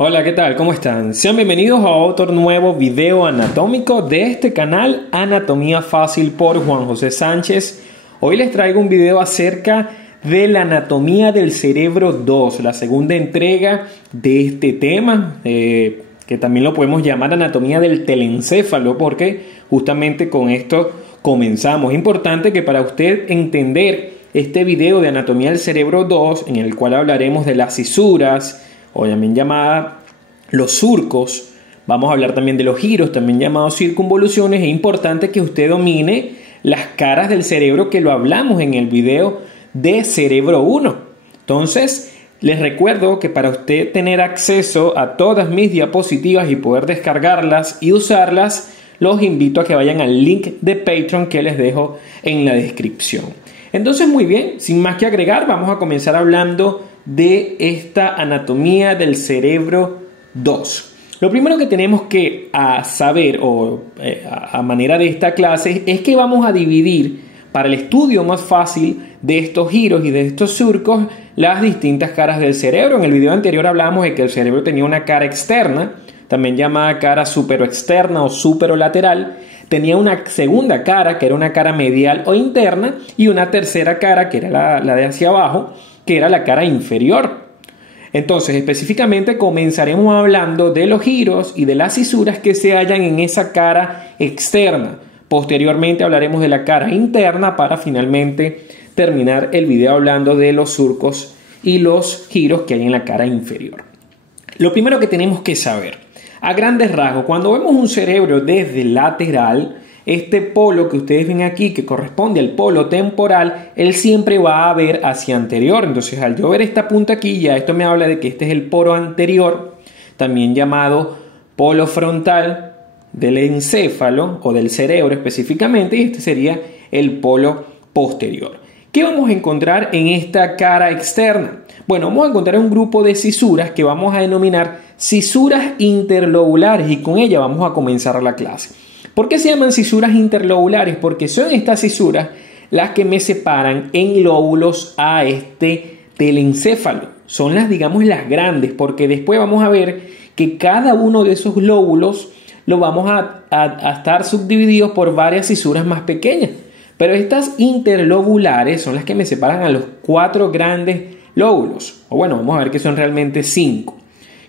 Hola, ¿qué tal? ¿Cómo están? Sean bienvenidos a otro nuevo video anatómico de este canal Anatomía Fácil por Juan José Sánchez. Hoy les traigo un video acerca de la anatomía del cerebro 2, la segunda entrega de este tema, que también lo podemos llamar anatomía del telencéfalo, porque justamente con esto comenzamos. Es importante que para usted entender este video de anatomía del cerebro 2, en el cual hablaremos de las cisuras, o también llamada los surcos, vamos a hablar también de los giros, también llamados circunvoluciones. Es importante que usted domine las caras del cerebro, que lo hablamos en el video de cerebro 1. Entonces, les recuerdo que para usted tener acceso a todas mis diapositivas y poder descargarlas y usarlas, los invito a que vayan al link de Patreon que les dejo en la descripción. Entonces, muy bien, sin más que agregar, vamos a comenzar hablando de esta anatomía del cerebro 2. Lo primero que tenemos que saber a manera de esta clase es que vamos a dividir para el estudio más fácil de estos giros y de estos surcos las distintas caras del cerebro. En el video anterior hablamos de que el cerebro tenía una cara externa, también llamada cara superoexterna o superolateral. Tenía una segunda cara, que era una cara medial o interna, y una tercera cara, que era la de hacia abajo, que era la cara inferior. Entonces, específicamente comenzaremos hablando de los giros y de las cisuras que se hallan en esa cara externa. Posteriormente hablaremos de la cara interna para finalmente terminar el video hablando de los surcos y los giros que hay en la cara inferior. Lo primero que tenemos que saber, a grandes rasgos, cuando vemos un cerebro desde lateral, este polo que ustedes ven aquí, que corresponde al polo temporal, él siempre va a ver hacia anterior. Entonces, al yo ver esta punta aquí, ya esto me habla de que este es el polo anterior, también llamado polo frontal del encéfalo o del cerebro específicamente, y este sería el polo posterior. ¿Qué vamos a encontrar en esta cara externa? Bueno, vamos a encontrar un grupo de cisuras que vamos a denominar cisuras interlobulares, y con ella vamos a comenzar la clase. ¿Por qué se llaman cisuras interlobulares? Porque son estas cisuras las que me separan en lóbulos a este telencéfalo. Son digamos, las grandes, porque después vamos a ver que cada uno de esos lóbulos lo vamos a estar subdivididos por varias cisuras más pequeñas. Pero estas interlobulares son las que me separan a los 4 grandes lóbulos. O bueno, vamos a ver que son realmente 5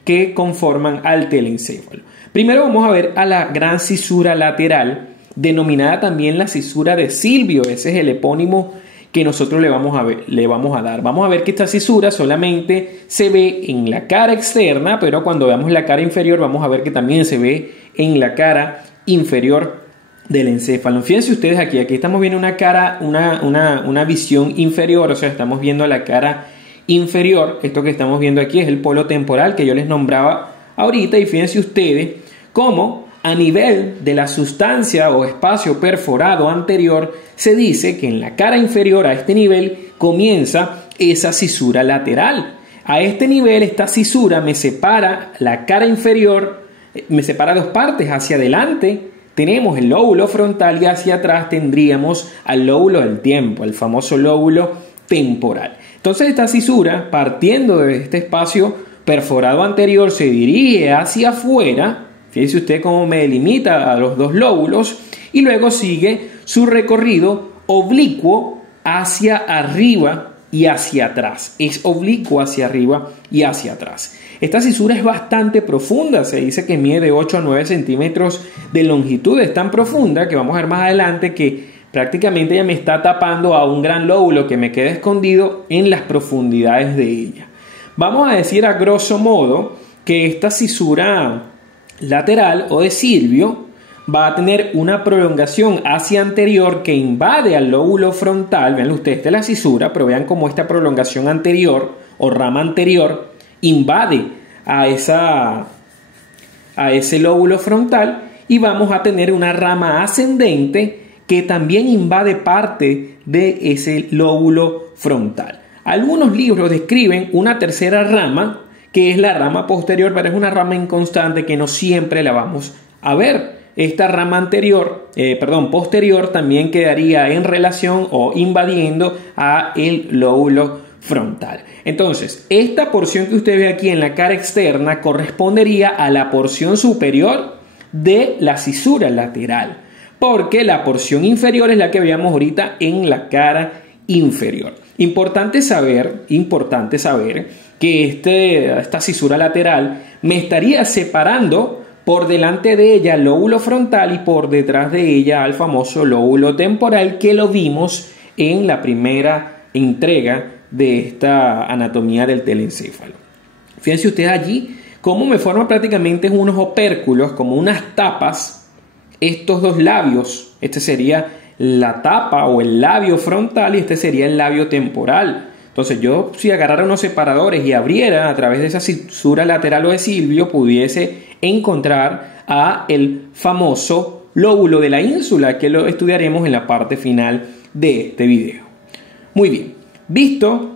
que conforman al telencéfalo. Primero vamos a ver a la gran cisura lateral, denominada también la cisura de Silvio. Ese es el epónimo que nosotros le vamos a dar. Vamos a ver que esta cisura solamente se ve en la cara externa, pero cuando veamos la cara inferior vamos a ver que también se ve en la cara inferior del encéfalo. Fíjense ustedes aquí estamos viendo una cara, una visión inferior, o sea, estamos viendo la cara inferior. Esto que estamos viendo aquí es el polo temporal que yo les nombraba ahorita, y fíjense ustedes cómo a nivel de la sustancia o espacio perforado anterior se dice que en la cara inferior a este nivel comienza esa cisura lateral. A este nivel esta cisura me separa la cara inferior, me separa dos partes. Hacia adelante tenemos el lóbulo frontal y hacia atrás tendríamos al lóbulo del tiempo, el famoso lóbulo temporal. Entonces esta cisura, partiendo de este espacio perforado anterior, se dirige hacia afuera. Fíjese usted cómo me delimita a los dos lóbulos, y luego sigue su recorrido oblicuo hacia arriba y hacia atrás. Es oblicuo hacia arriba y hacia atrás. Esta cisura es bastante profunda, se dice que mide de 8 a 9 centímetros de longitud. Es tan profunda que vamos a ver más adelante que prácticamente ella me está tapando a un gran lóbulo que me queda escondido en las profundidades de ella. Vamos a decir a grosso modo que esta cisura lateral o de Silvio va a tener una prolongación hacia anterior que invade al lóbulo frontal. Vean ustedes, esta es la cisura, pero vean cómo esta prolongación anterior o rama anterior invade a ese lóbulo frontal, y vamos a tener una rama ascendente que también invade parte de ese lóbulo frontal. Algunos libros describen una tercera rama, que es la rama posterior, pero es una rama inconstante que no siempre la vamos a ver. Esta rama posterior también quedaría en relación o invadiendo a el lóbulo frontal. Entonces, esta porción que usted ve aquí en la cara externa correspondería a la porción superior de lacisura lateral, porque la porción inferior es la que veíamos ahorita en la cara inferior. Importante saber que esta cisura lateral me estaría separando por delante de ella el lóbulo frontal y por detrás de ella al famoso lóbulo temporal, que lo vimos en la primera entrega de esta anatomía del telencéfalo. Fíjense ustedes allí cómo me forman prácticamente unos opérculos, como unas tapas, estos dos labios. Este sería la tapa o el labio frontal y este sería el labio temporal. Entonces yo, si agarrara unos separadores y abriera a través de esa fisura lateral o de Silvio, pudiese encontrar a el famoso lóbulo de la ínsula, que lo estudiaremos en la parte final de este video. Muy bien, visto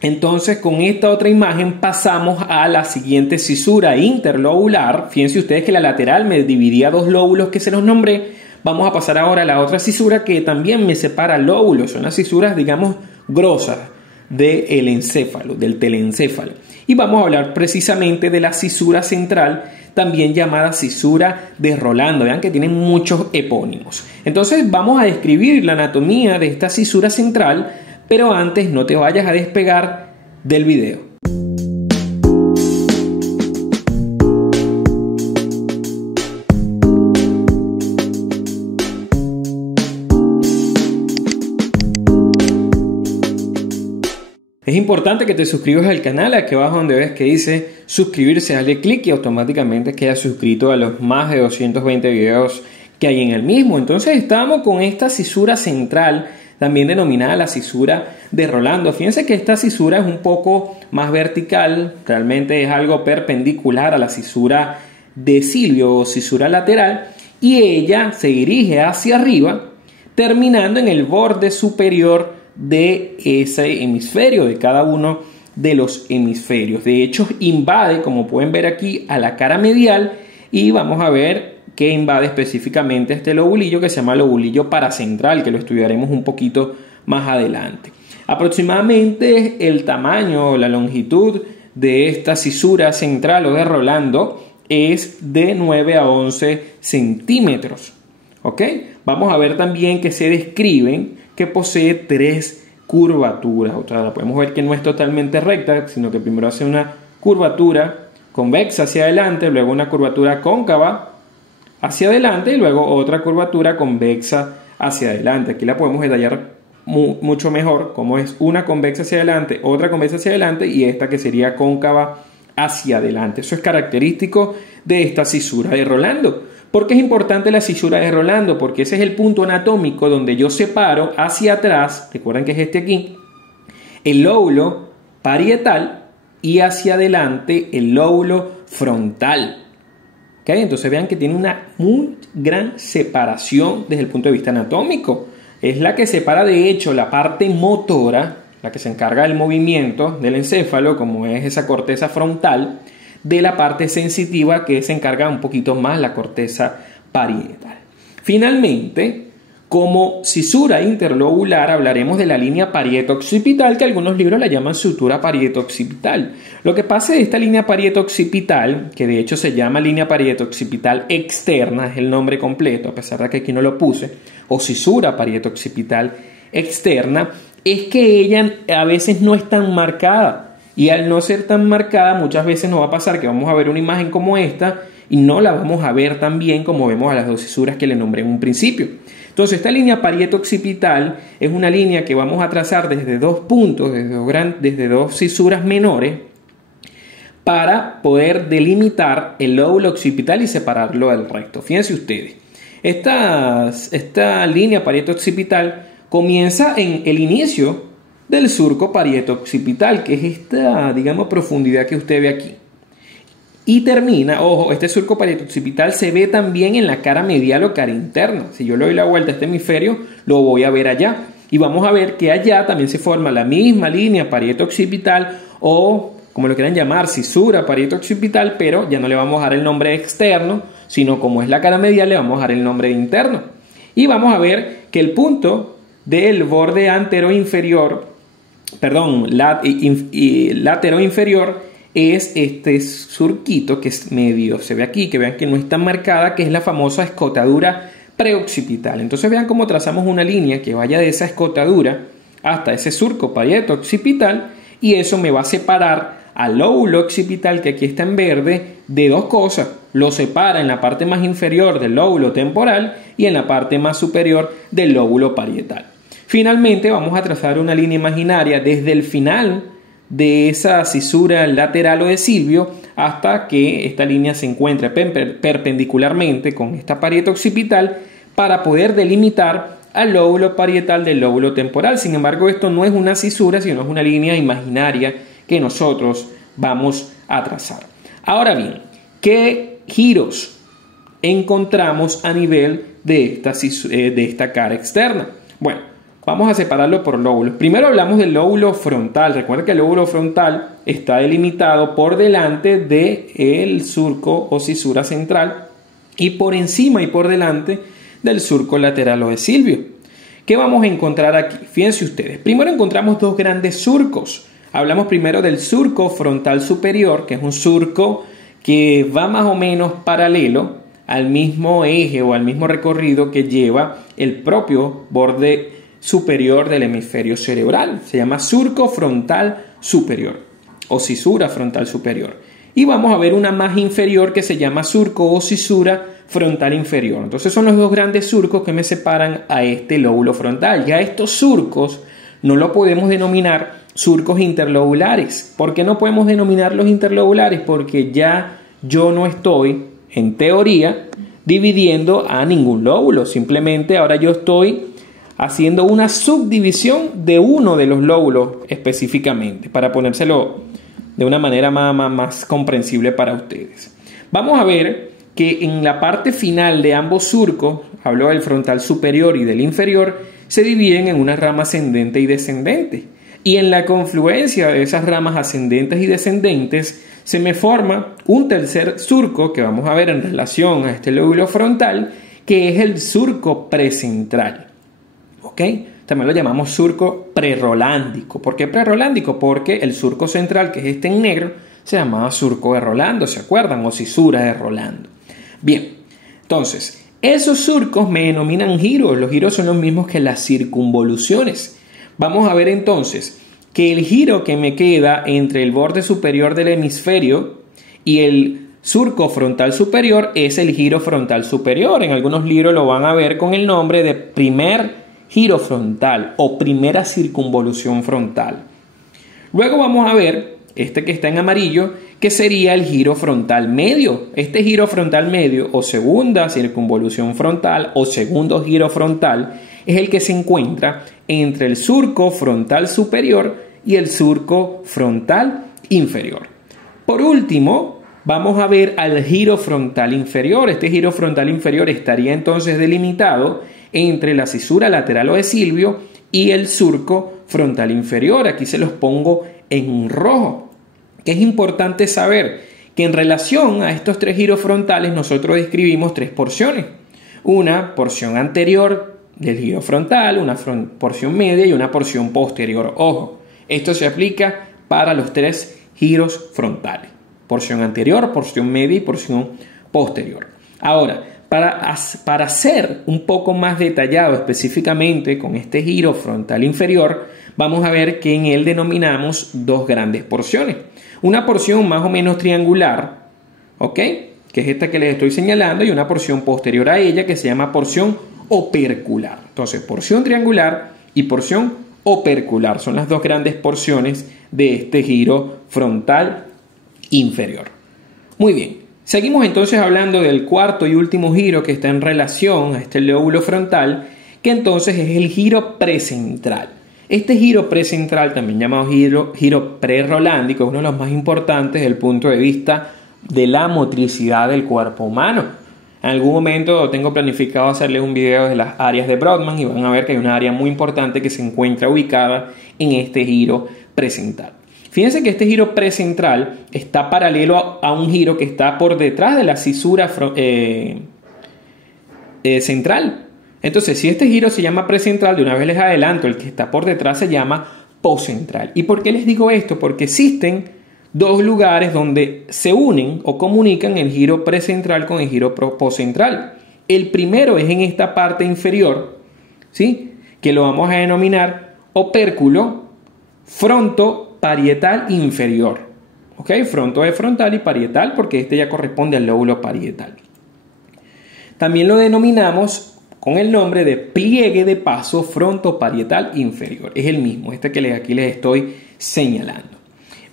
entonces con esta otra imagen pasamos a la siguiente fisura interlobular. Fíjense ustedes que la lateral me dividía dos lóbulos que se los nombré. Vamos a pasar ahora a la otra fisura que también me separa lóbulos. Son las fisuras, digamos, grosas del encéfalo, del telencéfalo. Y vamos a hablar precisamente de la fisura central, también llamada fisura de Rolando. Vean que tienen muchos epónimos. Entonces vamos a describir la anatomía de esta fisura central, pero antes no te vayas a despegar del video. Es importante que te suscribas al canal. Aquí abajo donde ves que dice suscribirse, dale clic y automáticamente quedas suscrito a los más de 220 videos que hay en el mismo. Entonces estamos con esta fisura central, también denominada la fisura de Rolando. Fíjense que esta fisura es un poco más vertical, realmente es algo perpendicular a la fisura de Silvio o fisura lateral, y ella se dirige hacia arriba, terminando en el borde superior de ese hemisferio, de cada uno de los hemisferios. De hecho, invade, como pueden ver aquí, a la cara medial, y vamos a ver que invade específicamente este lobulillo que se llama lobulillo paracentral, que lo estudiaremos un poquito más adelante. Aproximadamente el tamaño o la longitud de esta fisura central o de Rolando es de 9 a 11 centímetros. ¿Ok? Vamos a ver también que se describen que posee tres curvaturas. O sea, podemos ver que no es totalmente recta, sino que primero hace una curvatura convexa hacia adelante, luego una curvatura cóncava hacia adelante y luego otra curvatura convexa hacia adelante. Aquí la podemos detallar mucho mejor, como es una convexa hacia adelante, otra convexa hacia adelante y esta que sería cóncava hacia adelante. Eso es característico de esta fisura de Rolando. ¿Por qué es importante la fisura de Rolando? Porque ese es el punto anatómico donde yo separo hacia atrás, recuerden que es este aquí, el lóbulo parietal y hacia adelante el lóbulo frontal. ¿Okay? Entonces vean que tiene una muy gran separación desde el punto de vista anatómico. Es la que separa de hecho la parte motora, la que se encarga del movimiento del encéfalo, como es esa corteza frontal, de la parte sensitiva que se encarga un poquito más la corteza parietal. Finalmente, como fisura interlobular hablaremos de la línea parieto-occipital, que algunos libros la llaman sutura parieto-occipital. Lo que pasa de esta línea parieto-occipital, que de hecho se llama línea parieto-occipital externa, es el nombre completo, a pesar de que aquí no lo puse, o fisura parieto-occipital externa, es que ella a veces no es tan marcada. Y al no ser tan marcada, muchas veces nos va a pasar que vamos a ver una imagen como esta y no la vamos a ver tan bien como vemos a las dos fisuras que le nombré en un principio. Entonces, esta línea parieto-occipital es una línea que vamos a trazar desde dos puntos, desde dos fisuras menores, para poder delimitar el lóbulo occipital y separarlo del resto. Fíjense ustedes, esta línea parieto-occipital comienza en el inicio del surco parieto-occipital, que es esta, digamos, profundidad que usted ve aquí. Y termina, ojo, este surco parieto-occipital se ve también en la cara medial o cara interna. Si yo le doy la vuelta a este hemisferio, lo voy a ver allá. Y vamos a ver que allá también se forma la misma línea parieto-occipital o, como lo quieran llamar, fisura parieto-occipital, pero ya no le vamos a dar el nombre externo, sino como es la cara medial, le vamos a dar el nombre de interno. Y vamos a ver que el punto del borde antero inferior látero inferior es este surquito que es medio, se ve aquí, que vean que no es tan marcada, que es la famosa escotadura preoccipital. Entonces vean cómo trazamos una línea que vaya de esa escotadura hasta ese surco parieto occipital, y eso me va a separar al lóbulo occipital, que aquí está en verde, de dos cosas. Lo separa en la parte más inferior del lóbulo temporal y en la parte más superior del lóbulo parietal. Finalmente vamos a trazar una línea imaginaria desde el final de esa cisura lateral o de Silvio hasta que esta línea se encuentre perpendicularmente con esta parieto occipital para poder delimitar al lóbulo parietal del lóbulo temporal. Sin embargo, esto no es una cisura, sino es una línea imaginaria que nosotros vamos a trazar. Ahora bien, ¿qué giros encontramos a nivel de esta cara externa? Bueno, vamos a separarlo por lóbulos. Primero hablamos del lóbulo frontal. Recuerda que el lóbulo frontal está delimitado por delante del surco o cisura central y por encima y por delante del surco lateral o de Silvio. ¿Qué vamos a encontrar aquí? Fíjense ustedes. Primero encontramos dos grandes surcos. Hablamos primero del surco frontal superior, que es un surco que va más o menos paralelo al mismo eje o al mismo recorrido que lleva el propio borde superior del hemisferio cerebral. Se llama surco frontal superior o cisura frontal superior. Y vamos a ver una más inferior que se llama surco o cisura frontal inferior. Entonces son los dos grandes surcos que me separan a este lóbulo frontal. Ya estos surcos no lo podemos denominar surcos interlobulares. ¿Por qué no podemos denominarlos interlobulares? Porque ya yo no estoy, en teoría, dividiendo a ningún lóbulo. Simplemente ahora yo estoy haciendo una subdivisión de uno de los lóbulos específicamente, para ponérselo de una manera más comprensible para ustedes. Vamos a ver que en la parte final de ambos surcos, hablo del frontal superior y del inferior, se dividen en una rama ascendente y descendente. Y en la confluencia de esas ramas ascendentes y descendentes se me forma un tercer surco que vamos a ver en relación a este lóbulo frontal, que es el surco precentral. ¿Ok? También lo llamamos surco prerolándico. ¿Por qué prerolándico? Porque el surco central, que es este en negro, se llamaba surco de Rolando, ¿se acuerdan? O cisura de Rolando. Bien, entonces, esos surcos me denominan giros. Los giros son los mismos que las circunvoluciones. Vamos a ver entonces que el giro que me queda entre el borde superior del hemisferio y el surco frontal superior es el giro frontal superior. En algunos libros lo van a ver con el nombre de primer giro frontal o primera circunvolución frontal. Luego vamos a ver este que está en amarillo, que sería el giro frontal medio. Este giro frontal medio o segunda circunvolución frontal o segundo giro frontal es el que se encuentra entre el surco frontal superior y el surco frontal inferior. Por último, vamos a ver al giro frontal inferior. Este giro frontal inferior estaría entonces delimitado entre la cisura lateral o de Silvio y el surco frontal inferior. Aquí se los pongo en rojo. Es importante saber que en relación a estos tres giros frontales nosotros describimos tres porciones. Una porción anterior del giro frontal, una porción media y una porción posterior. Ojo, esto se aplica para los tres giros frontales. Porción anterior, porción media y porción posterior. Ahora, para ser un poco más detallado específicamente con este giro frontal inferior, vamos a ver que en él denominamos dos grandes porciones. Una porción más o menos triangular, ¿ok? Que es esta que les estoy señalando, y una porción posterior a ella que se llama porción opercular. Entonces, porción triangular y porción opercular son las dos grandes porciones de este giro frontal inferior. Muy bien, seguimos entonces hablando del cuarto y último giro que está en relación a este lóbulo frontal, que entonces es el giro precentral. Este giro precentral, también llamado giro prerolándico, es uno de los más importantes desde el punto de vista de la motricidad del cuerpo humano. En algún momento tengo planificado hacerles un video de las áreas de Brodmann y van a ver que hay una área muy importante que se encuentra ubicada en este giro precentral. Fíjense que este giro precentral está paralelo a un giro que está por detrás de la cisura central. Entonces, si este giro se llama precentral, de una vez les adelanto, el que está por detrás se llama poscentral. ¿Y por qué les digo esto? Porque existen dos lugares donde se unen o comunican el giro precentral con el giro poscentral. El primero es en esta parte inferior, ¿sí?, que lo vamos a denominar opérculo frontoparietal inferior. ¿Ok? Fronto es frontal y parietal porque este ya corresponde al lóbulo parietal. También lo denominamos con el nombre de pliegue de paso frontoparietal inferior. Es el mismo, este que aquí les estoy señalando.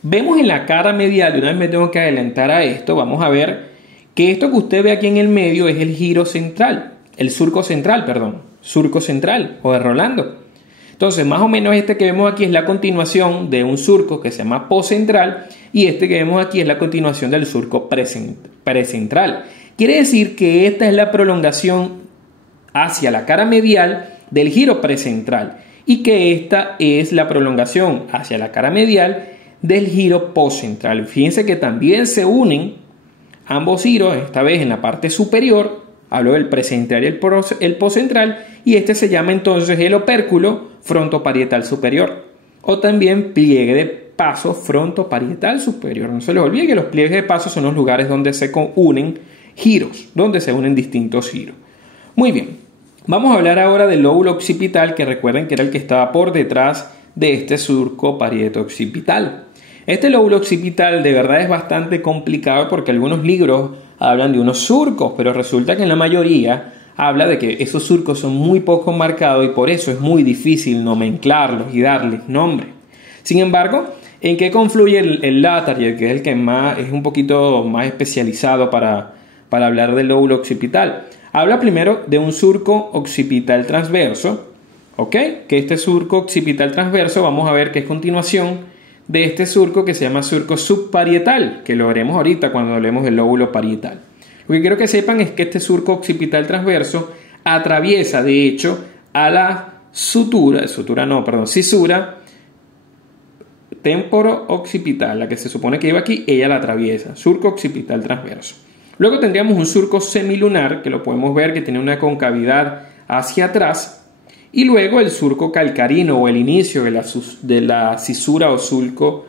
Vemos en la cara medial, de una vez me tengo que adelantar a esto, vamos a ver que esto que usted ve aquí en el medio es el giro central, el surco central o de Rolando. Entonces, más o menos este que vemos aquí es la continuación de un surco que se llama poscentral y este que vemos aquí es la continuación del surco precentral. Quiere decir que esta es la prolongación hacia la cara medial del giro precentral y que esta es la prolongación hacia la cara medial del giro poscentral. Fíjense que también se unen ambos giros, esta vez en la parte superior, hablo del precentral y el poscentral, y este se llama entonces el opérculo frontoparietal superior o también pliegue de paso frontoparietal superior. No se les olvide que los pliegues de paso son los lugares donde se unen giros, donde se unen distintos giros. Muy bien, vamos a hablar ahora del lóbulo occipital, que recuerden que era el que estaba por detrás de este surco parieto-occipital. Este lóbulo occipital de verdad es bastante complicado porque algunos libros hablan de unos surcos, pero resulta que en la mayoría habla de que esos surcos son muy poco marcados y por eso es muy difícil nomenclarlos y darles nombre. Sin embargo, ¿en qué confluye el Latariel, que es el que es un poquito más especializado para hablar del lóbulo occipital? Habla primero de un surco occipital transverso, ¿ok? Que este surco occipital transverso vamos a ver que es continuación de este surco que se llama surco subparietal, que lo veremos ahorita cuando hablemos del lóbulo parietal. Lo que quiero que sepan es que este surco occipital transverso atraviesa, de hecho, a la cisura temporo-occipital, la que se supone que iba aquí, ella la atraviesa, surco occipital transverso. Luego tendríamos un surco semilunar, que lo podemos ver que tiene una concavidad hacia atrás, y luego el surco calcarino o el inicio de la cisura o surco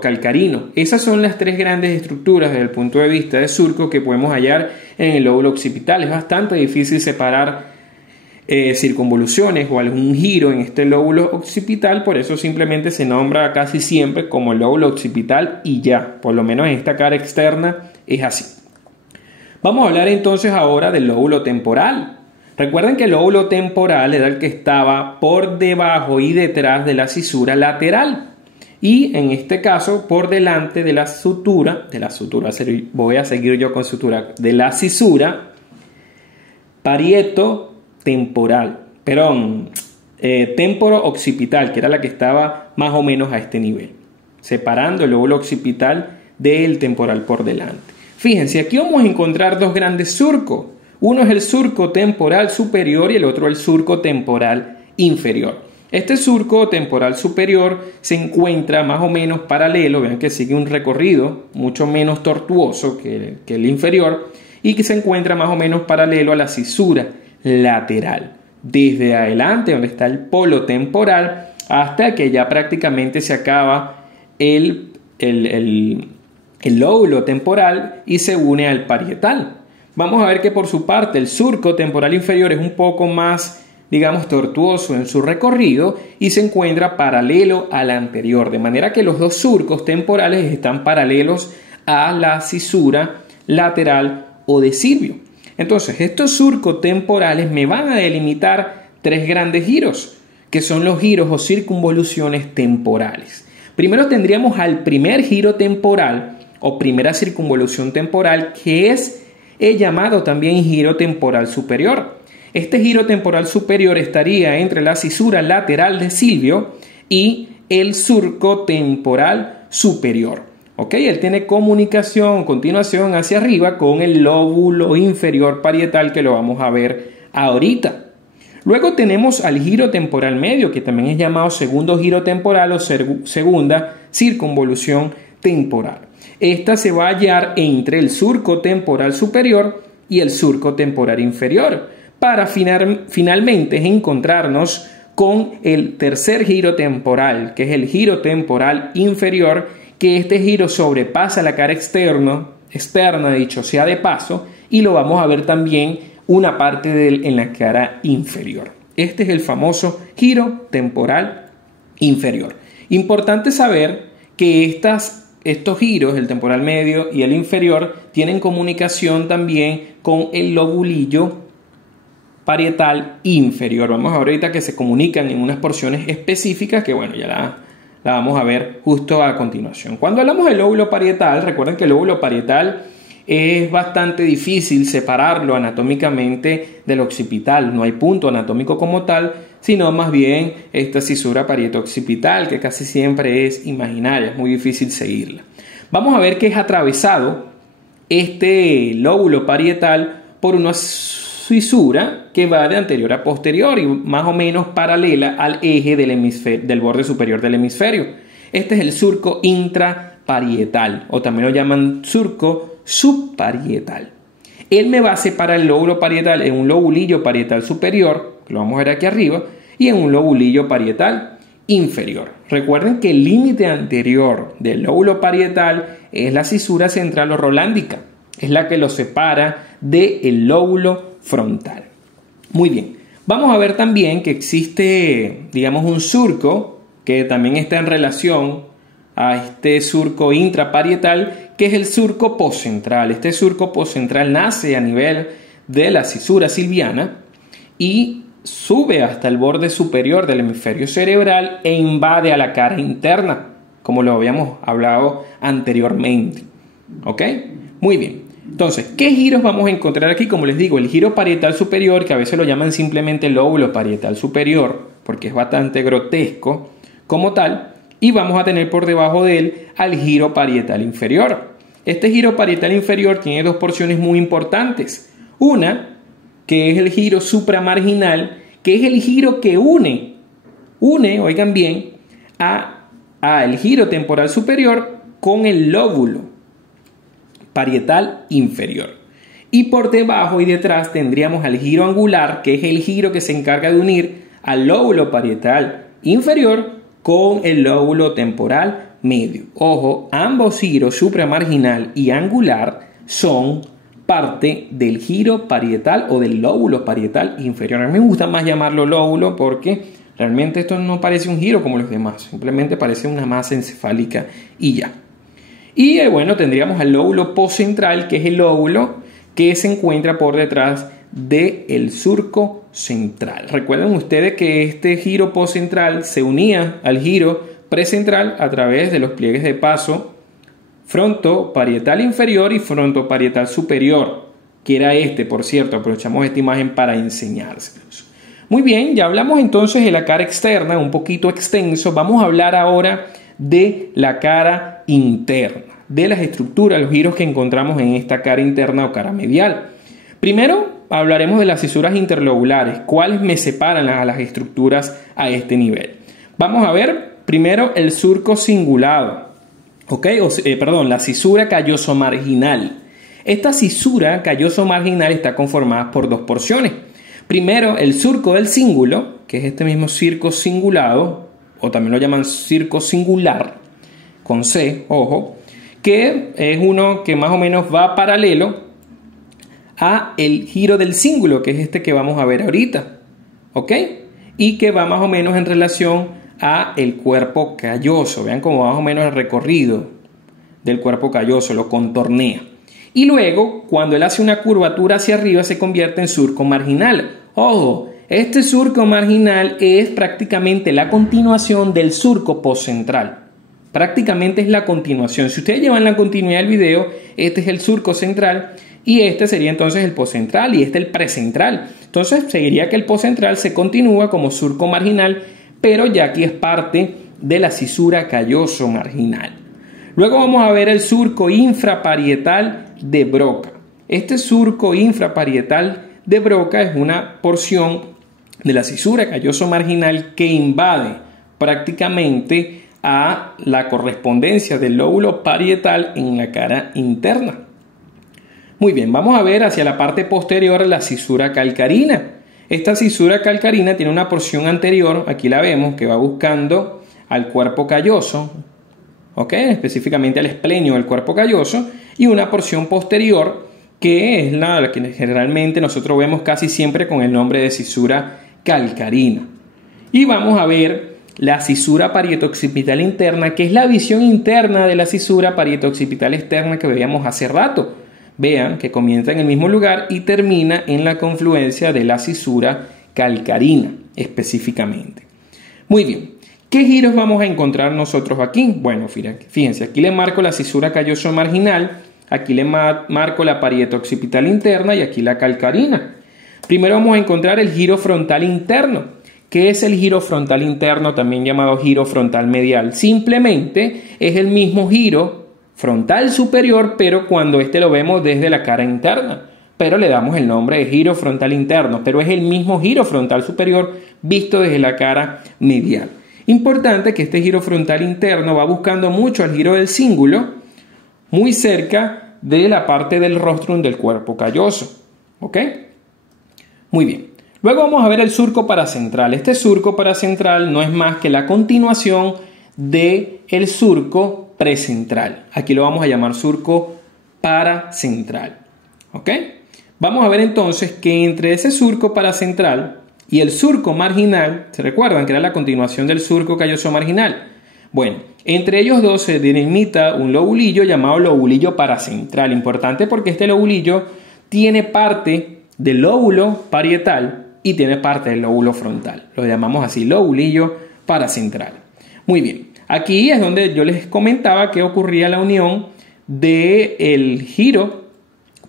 calcarino. Esas son las tres grandes estructuras desde el punto de vista de surco que podemos hallar en el lóbulo occipital. Es bastante difícil separar circunvoluciones o algún giro en este lóbulo occipital, por eso simplemente se nombra casi siempre como el lóbulo occipital y ya, por lo menos en esta cara externa es así. Vamos a hablar entonces ahora del lóbulo temporal. Recuerden que el lóbulo temporal era el que estaba por debajo y detrás de la cisura lateral y en este caso por delante de la cisura temporo-occipital, que era la que estaba más o menos a este nivel, separando el lóbulo occipital del temporal por delante. Fíjense, aquí vamos a encontrar dos grandes surcos. Uno es el surco temporal superior y el otro el surco temporal inferior. Este surco temporal superior se encuentra más o menos paralelo, vean que sigue un recorrido mucho menos tortuoso que el inferior y que se encuentra más o menos paralelo a la cisura lateral. Desde adelante, donde está el polo temporal, hasta que ya prácticamente se acaba el lóbulo temporal y se une al parietal. Vamos a ver que por su parte el surco temporal inferior es un poco más, digamos, tortuoso en su recorrido y se encuentra paralelo al anterior, de manera que los dos surcos temporales están paralelos a la cisura lateral o de Silvio. Entonces, estos surcos temporales me van a delimitar tres grandes giros, que son los giros o circunvoluciones temporales. Primero tendríamos al primer giro temporal o primera circunvolución temporal, que es el llamado también giro temporal superior. Este giro temporal superior estaría entre la cisura lateral de Silvio y el surco temporal superior. ¿Ok? Él tiene continuación hacia arriba con el lóbulo inferior parietal, que lo vamos a ver ahorita. Luego tenemos al giro temporal medio, que también es llamado segundo giro temporal o segunda circunvolución temporal. Esta se va a hallar entre el surco temporal superior y el surco temporal inferior, para finalmente encontrarnos con el tercer giro temporal, que es el giro temporal inferior, que este giro sobrepasa la cara externa, dicho sea de paso, y lo vamos a ver también una parte de él en la cara inferior. Este es el famoso giro temporal inferior. Importante saber que estos giros, el temporal medio y el inferior, tienen comunicación también con el lobulillo parietal inferior. Vamos a ver ahorita que se comunican en unas porciones específicas que, bueno, ya la vamos a ver justo a continuación. Cuando hablamos del lóbulo parietal, recuerden que el lóbulo parietal es bastante difícil separarlo anatómicamente del occipital. No hay punto anatómico como tal, sino más bien esta cisura parieto-occipital, que casi siempre es imaginaria, es muy difícil seguirla. Vamos a ver que es atravesado este lóbulo parietal por una fisura que va de anterior a posterior y más o menos paralela al eje del borde superior del hemisferio. Este es el surco intraparietal, o también lo llaman surco subparietal. Él me va a separar el lóbulo parietal en un lobulillo parietal superior, que lo vamos a ver aquí arriba, y en un lobulillo parietal inferior. Recuerden que el límite anterior del lóbulo parietal es la cisura central o rolándica, es la que lo separa del lóbulo frontal. Muy bien, vamos a ver también que existe, digamos, un surco que también está en relación a este surco intraparietal, que es el surco poscentral. Este surco poscentral nace a nivel de la cisura silviana y sube hasta el borde superior del hemisferio cerebral e invade a la cara interna, como lo habíamos hablado anteriormente. ¿Ok? Muy bien. Entonces, ¿qué giros vamos a encontrar aquí? Como les digo, el giro parietal superior, que a veces lo llaman simplemente lóbulo parietal superior, porque es bastante grotesco como tal, y vamos a tener por debajo de él al giro parietal inferior. Este giro parietal inferior tiene dos porciones muy importantes. Una, que es el giro supramarginal, que es el giro que une, oigan bien, el giro temporal superior con el lóbulo parietal inferior. Y por debajo y detrás tendríamos al giro angular, que es el giro que se encarga de unir al lóbulo parietal inferior con el lóbulo temporal medio. Ojo, ambos giros supramarginal y angular son parte del giro parietal o del lóbulo parietal inferior. A mí me gusta más llamarlo lóbulo porque realmente esto no parece un giro como los demás, simplemente parece una masa encefálica y ya. Y bueno, tendríamos al lóbulo poscentral, que es el lóbulo que se encuentra por detrás del surco central. Recuerden ustedes que este giro poscentral se unía al giro precentral a través de los pliegues de paso frontoparietal inferior y frontoparietal superior, que era este, por cierto. Aprovechamos esta imagen para enseñárselos. Muy bien, ya hablamos entonces de la cara externa, un poquito extenso. Vamos a hablar ahora de la cara interna, de las estructuras, los giros que encontramos en esta cara interna o cara medial. Primero hablaremos de las cisuras interlobulares, cuáles me separan a las estructuras a este nivel. Vamos a ver primero el surco cingulado, la cisura calloso-marginal. Esta cisura calloso-marginal está conformada por dos porciones. Primero, el surco del cíngulo, que es este mismo circo cingulado, o también lo llaman circo singular, con C, ojo, que es uno que más o menos va paralelo a el giro del cíngulo, que es este que vamos a ver ahorita, ¿ok? Y que va más o menos en relación a el cuerpo calloso. Vean cómo más o menos el recorrido del cuerpo calloso, lo contornea. Y luego, cuando él hace una curvatura hacia arriba, se convierte en surco marginal. Ojo, este surco marginal es prácticamente la continuación del surco poscentral. Prácticamente es la continuación. Si ustedes llevan la continuidad del video, este es el surco central y este sería entonces el poscentral y este el precentral. Entonces seguiría que el poscentral se continúa como surco marginal, pero ya aquí es parte de la cisura calloso marginal. Luego vamos a ver el surco infraparietal de Broca. Este surco infraparietal de Broca es una porción de la cisura calloso marginal que invade prácticamente a la correspondencia del lóbulo parietal en la cara interna. Muy bien, vamos a ver hacia la parte posterior la cisura calcarina. Esta cisura calcarina tiene una porción anterior, aquí la vemos, que va buscando al cuerpo calloso, ¿ok? Específicamente al esplenio del cuerpo calloso, y una porción posterior que es la que generalmente nosotros vemos casi siempre con el nombre de cisura calcarina. Y vamos a ver la cisura parietoccipital interna, que es la visión interna de la cisura parietoccipital externa que veíamos hace rato. Vean que comienza en el mismo lugar y termina en la confluencia de la cisura calcarina específicamente. Muy bien, ¿qué giros vamos a encontrar nosotros aquí? Bueno, fíjense, aquí le marco la cisura calloso marginal, aquí le marco la parietoccipital interna y aquí la calcarina. Primero vamos a encontrar el giro frontal interno. ¿Qué es el giro frontal interno, también llamado giro frontal medial? Simplemente es el mismo giro frontal superior, pero cuando este lo vemos desde la cara interna. Pero le damos el nombre de giro frontal interno, pero es el mismo giro frontal superior visto desde la cara medial. Importante que este giro frontal interno va buscando mucho al giro del cíngulo, muy cerca de la parte del rostrum del cuerpo calloso. ¿Ok? Muy bien. Luego vamos a ver el surco paracentral. Este surco paracentral no es más que la continuación del surco precentral. Aquí lo vamos a llamar surco paracentral. ¿Ok? Vamos a ver entonces que entre ese surco paracentral y el surco marginal, ¿se recuerdan que era la continuación del surco calloso marginal? Bueno, entre ellos dos se delimita un lobulillo llamado lobulillo paracentral. Importante porque este lobulillo tiene parte del lóbulo parietal y tiene parte del lóbulo frontal. Lo llamamos así, lobulillo paracentral. Muy bien, aquí es donde yo les comentaba que ocurría la unión del giro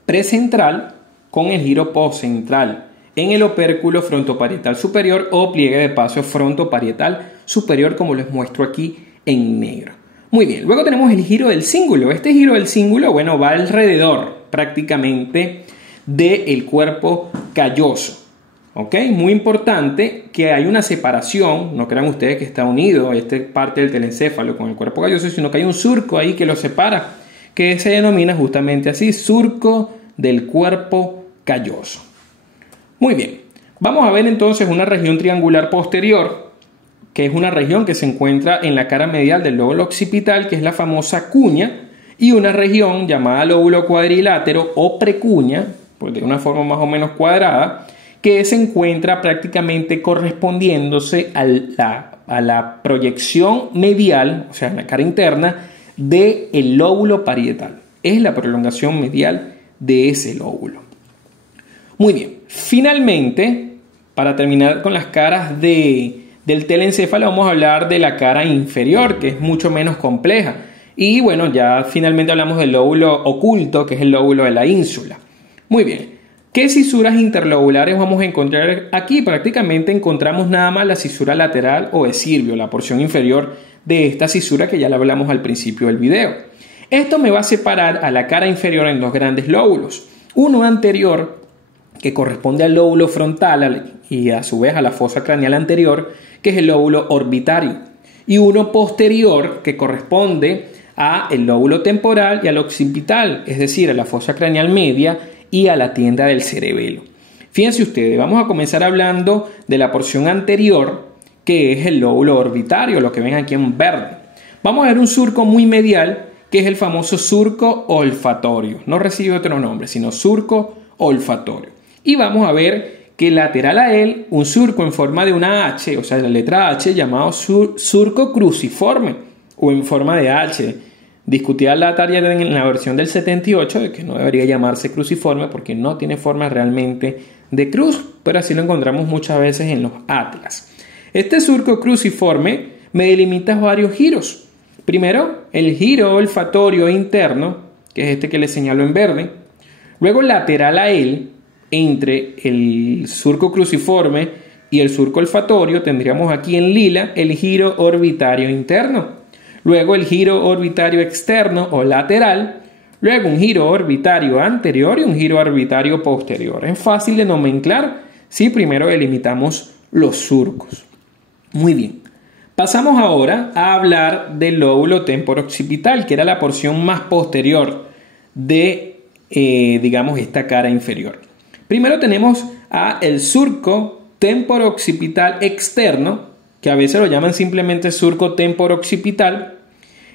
precentral con el giro postcentral en el opérculo frontoparietal superior o pliegue de paso frontoparietal superior, como les muestro aquí en negro. Muy bien, luego tenemos el giro del cíngulo. Este giro del cíngulo, bueno, va alrededor prácticamente del cuerpo calloso. ¿Ok? Muy importante que hay una separación, no crean ustedes que está unido esta parte del telencéfalo con el cuerpo calloso, sino que hay un surco ahí que lo separa, que se denomina justamente así, surco del cuerpo calloso. Muy bien, vamos a ver entonces una región triangular posterior, que es una región que se encuentra en la cara medial del lóbulo occipital, que es la famosa cuña, y una región llamada lóbulo cuadrilátero o precuña, pues de una forma más o menos cuadrada, que se encuentra prácticamente correspondiéndose a la proyección medial, o sea, en la cara interna, del lóbulo parietal. Es la prolongación medial de ese lóbulo. Muy bien, finalmente, para terminar con las caras del telencéfalo, vamos a hablar de la cara inferior, que es mucho menos compleja. Y bueno, ya finalmente hablamos del lóbulo oculto, que es el lóbulo de la ínsula. Muy bien. ¿Qué cisuras interlobulares vamos a encontrar aquí? Prácticamente encontramos nada más la cisura lateral o escirvio, la porción inferior de esta cisura que ya la hablamos al principio del video. Esto me va a separar a la cara inferior en dos grandes lóbulos. Uno anterior, que corresponde al lóbulo frontal y a su vez a la fosa craneal anterior, que es el lóbulo orbitario. Y uno posterior, que corresponde al lóbulo temporal y al occipital, es decir, a la fosa craneal media y a la tienda del cerebelo. Fíjense ustedes, vamos a comenzar hablando de la porción anterior, que es el lóbulo orbitario, lo que ven aquí en verde. Vamos a ver un surco muy medial, que es el famoso surco olfatorio. No recibe otro nombre, sino surco olfatorio. Y vamos a ver que lateral a él, un surco en forma de una H, o sea, la letra H, llamado surco cruciforme, o en forma de H. Discutía la tarea en la versión del 78 de que no debería llamarse cruciforme porque no tiene forma realmente de cruz, pero así lo encontramos muchas veces en los atlas. Este surco cruciforme me delimita varios giros. Primero, el giro olfatorio interno, que es este que les señalo en verde. Luego, lateral a él, entre el surco cruciforme y el surco olfatorio, tendríamos aquí en lila el giro orbitario interno. Luego el giro orbitario externo o lateral, luego un giro orbitario anterior y un giro orbitario posterior. Es fácil de nomenclar si primero delimitamos los surcos. Muy bien, pasamos ahora a hablar del lóbulo temporooccipital, que era la porción más posterior de, digamos, esta cara inferior. Primero tenemos a el surco temporo-occipital externo, que a veces lo llaman simplemente surco temporo-occipital,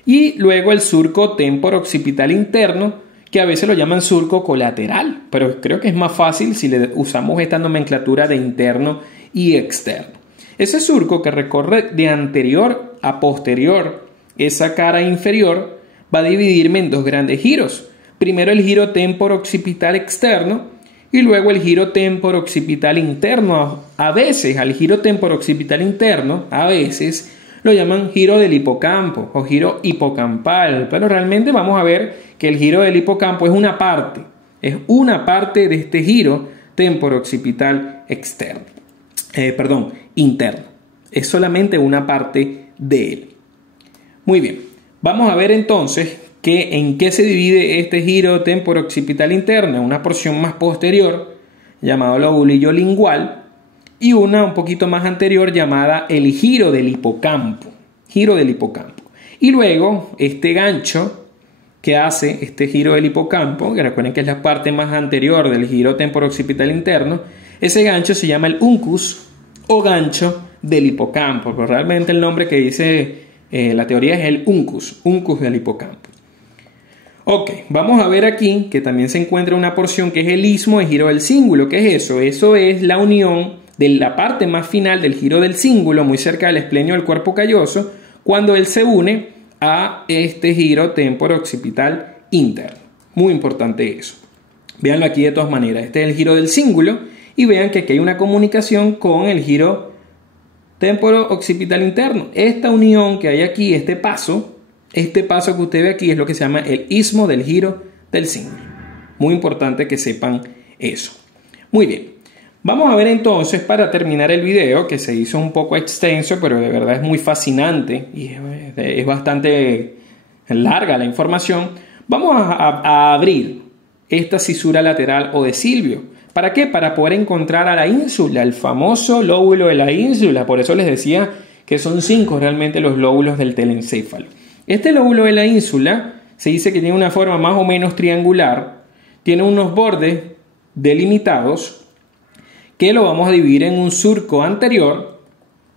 y luego el surco temporo-occipital interno, que a veces lo llaman surco colateral, pero creo que es más fácil si le usamos esta nomenclatura de interno y externo. Ese surco que recorre de anterior a posterior esa cara inferior va a dividirme en dos grandes giros. Primero el giro temporo-occipital externo y luego el giro temporo-occipital interno. A veces al giro temporo-occipital interno, a veces lo llaman giro del hipocampo o giro hipocampal, pero realmente vamos a ver que el giro del hipocampo es una parte de este giro temporo-occipital externo. Interno. Es solamente una parte de él. Muy bien, vamos a ver entonces en qué se divide este giro temporo-occipital interno. Una porción más posterior llamado lobulillo lingual y una un poquito más anterior llamada el giro del hipocampo. Y luego este gancho que hace este giro del hipocampo, que recuerden que es la parte más anterior del giro temporo-occipital interno, ese gancho se llama el uncus o gancho del hipocampo, pero realmente el nombre que dice la teoría es el uncus del hipocampo. Ok, vamos a ver aquí que también se encuentra una porción que es el istmo de giro del cíngulo. ¿Qué es eso? Eso es la unión de la parte más final del giro del cíngulo, muy cerca del esplenio del cuerpo calloso, cuando él se une a este giro temporo-occipital interno. Muy importante eso. Véanlo aquí de todas maneras. Este es el giro del cíngulo y vean que aquí hay una comunicación con el giro temporo-occipital interno. Esta unión que hay aquí, este paso que usted ve aquí es lo que se llama el istmo del giro del cíngulo. Muy importante que sepan eso. Muy bien. Vamos a ver entonces, para terminar el video, que se hizo un poco extenso, pero de verdad es muy fascinante y es bastante larga la información. Vamos a abrir esta cisura lateral o de Silvio. ¿Para qué? Para poder encontrar a la ínsula, el famoso lóbulo de la ínsula. Por eso les decía que son 5 realmente los lóbulos del telencéfalo. Este lóbulo de la ínsula se dice que tiene una forma más o menos triangular, tiene unos bordes delimitados que lo vamos a dividir en un surco anterior,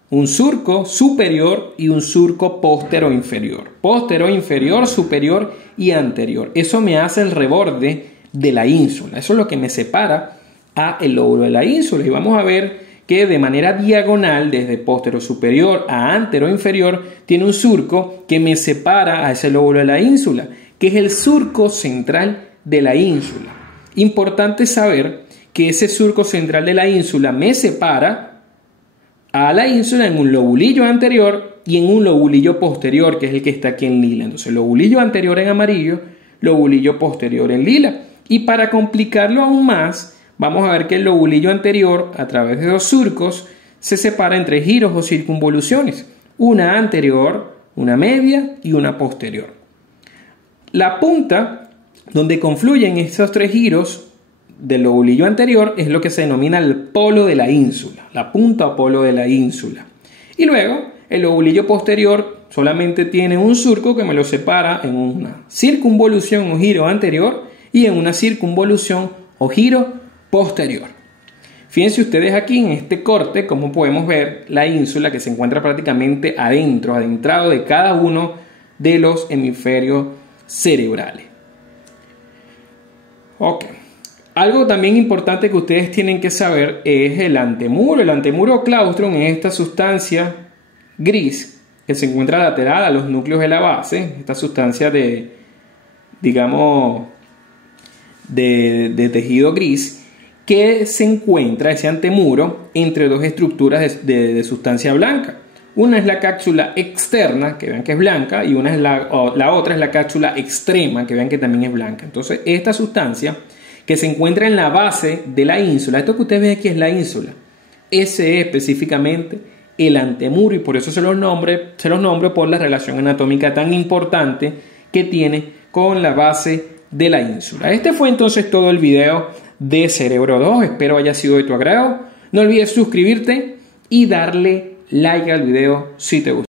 un surco superior y un surco postero-inferior. Postero-inferior, superior y anterior. Eso me hace el reborde de la ínsula. Eso es lo que me separa a el lóbulo de la ínsula. Y vamos a ver que de manera diagonal, desde postero-superior a antero-inferior, tiene un surco que me separa a ese lóbulo de la ínsula, que es el surco central de la ínsula. Importante saber que ese surco central de la ínsula me separa a la ínsula en un lobulillo anterior y en un lobulillo posterior, que es el que está aquí en lila. Entonces, lobulillo anterior en amarillo, lobulillo posterior en lila. Y para complicarlo aún más, vamos a ver que el lobulillo anterior, a través de 2 surcos, se separa en 3 giros o circunvoluciones. Una anterior, una media y una posterior. La punta donde confluyen estos 3 giros del lobulillo anterior es lo que se denomina el polo de la ínsula, la punta o polo de la ínsula. Y luego el lobulillo posterior solamente tiene un surco que me lo separa en una circunvolución o giro anterior y en una circunvolución o giro posterior. Fíjense ustedes aquí en este corte cómo podemos ver la ínsula que se encuentra prácticamente adentrado de cada uno de los hemisferios cerebrales. Ok. Algo también importante que ustedes tienen que saber es el antemuro. El antemuro claustrum es esta sustancia gris que se encuentra lateral a los núcleos de la base, esta sustancia de tejido gris, que se encuentra ese antemuro entre 2 estructuras de sustancia blanca. Una es la cápsula externa, que vean que es blanca, y la otra es la cápsula extrema, que vean que también es blanca. Entonces, esta sustancia que se encuentra en la base de la ínsula, esto que ustedes ven aquí es la ínsula, ese es específicamente el antemuro, y por eso se los nombro por la relación anatómica tan importante que tiene con la base de la ínsula. Este fue entonces todo el video de Cerebro 2, espero haya sido de tu agrado. No olvides suscribirte y darle like al video si te gustó.